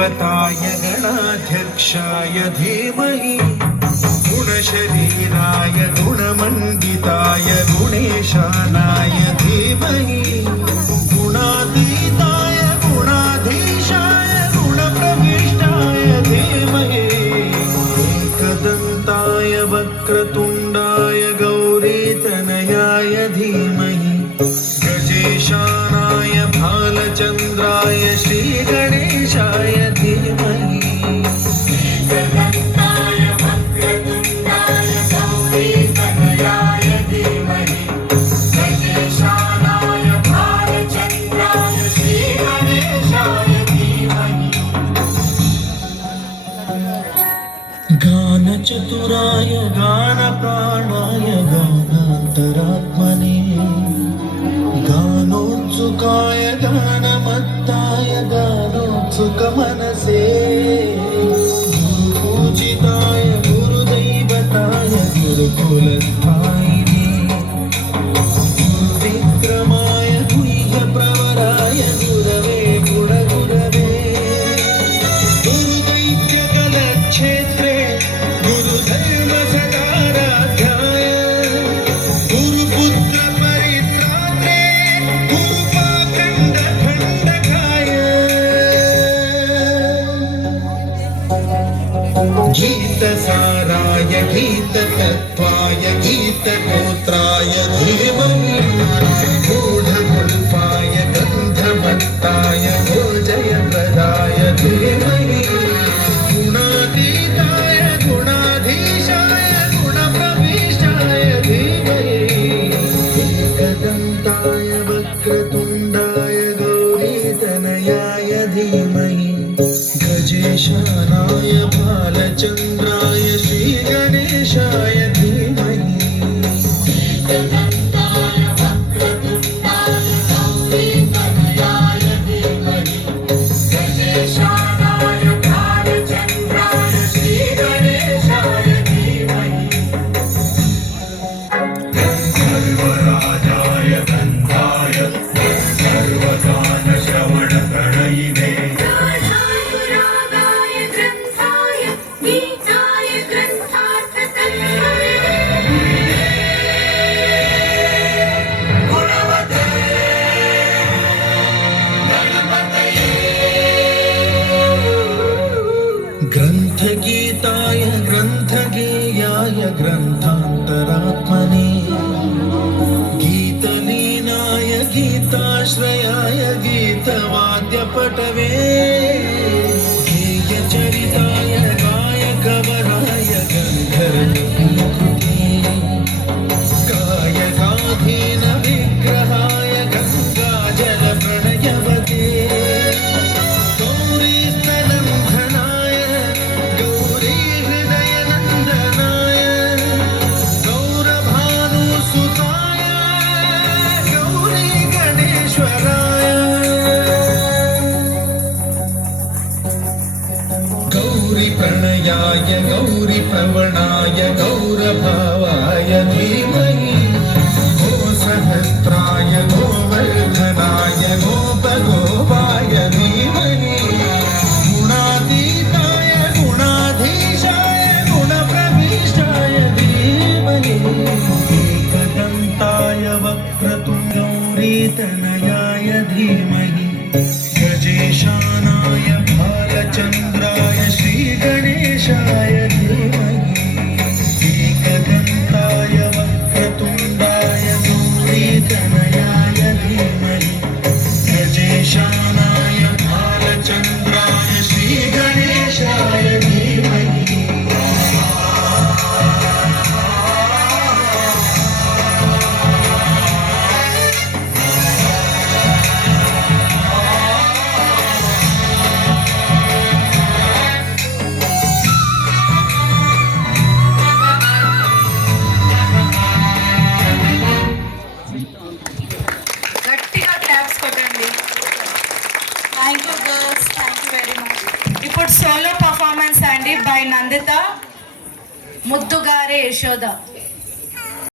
गुरुदेवताय गणाध्यक्षाय धीमहि गुणशरीराय गुणमण्डिताय गुणेशानाय धीमहि गुणातीताय गुणाधीशाय गुणप्रविष्टाय धीमहि एकदन्ताय वक्रतुण्डाय गौरीतनयाय धीमहि गजेशानाय भालचन्द्राय श्रीगणेशाय धीमहि एकदन्ताय वक्रतुण्डाय गौरीतनयाय धीमहि गजेशानाय भालचन्द्राय श्रीगणेशाय धीमहि गानचतुराय गानप्राणाय गानान्तरात्मने गानोत्सुकाय गानमत्ताय गानोत्सुकमनसे गुरुपूजिताय गुरुदैवताय गुरुकुलस्थायिने गुरुविक्रमाय गुह्यप्रवराय गुरवे गुणगुरवे गुरुदैत्यकलक्षेत्रे गुरुधर्मसदाराध्याय गुरुपुत्रपरित्रात्रे गुरुपाखण्डखण्डकाय गीतसाराय गीततत्त्वाय गीतगोत्राय धीमहि गूढगुल्फाय गन्धमत्ताय गोजयप्रदाय धीमहि गुणातीताय गुणाधीशाय गुणप्रविष्टाय धीमहि एकदन्ताय वक्रतुण्डाय गौरीतनयाय धीमहि गजेशानाय भालचन्द्राय श्रीगणेशाय धीमहि एकदन्ताय वक्रतुण्डाय गौरीतनयाय धीमहि गजेशानाय भालचन्द्राय श्रीगणेशाय धीमहि सर्वराजाय गन्धाय सर्वगानश्रवणप्रणयिने राधानुरागाय ग्रन्थाय गीताय ग्रन्थार्थतत्त्वविदे गुणवते गणपतये ग्रन्थगीताय ग्रन्थगेयाय ग्रन्थान्तरात्मने गीतलीनाय गीताश्रयाय गीतवाद्यपटवे गेयचरिताय गायकवराय गन्धर्वकृते गायकाधीन विग्रहाय गङ्गाजलप्रणयवते गौरीस्तनन्धनाय गौरीहृदयनन्दनाय गौरभानुसुताय गौरीगणेश्वराय गौरीप्रणयाय गौरीप्रवणाय गौरभावाय धीमहि गोसहस्राय गोवर्धनाय गोपगोपाय धीमहि गुणातीताय गुणाधीशाय गुणप्रविष्टाय धीमहि एकदन्ताय वक्रतुण्डगौरीतनयाय धीमहि गजेशानाय भालचन्द्राय श्रीगणेशाय धीमहि एकदन्ताय वक्रतुण्डाय गौरीतनयाय धीमहि गजेशानाय भालचन्द्राय श्रीगणेशाय धीमहि గట్టిగా క్లాప్స్ కొట్టండి. Thank you girls, thank you very much. ఇప్పుడు సోలో పర్ఫార్మెన్స్ అండి బై నందిత ముద్దుగారే యశోద.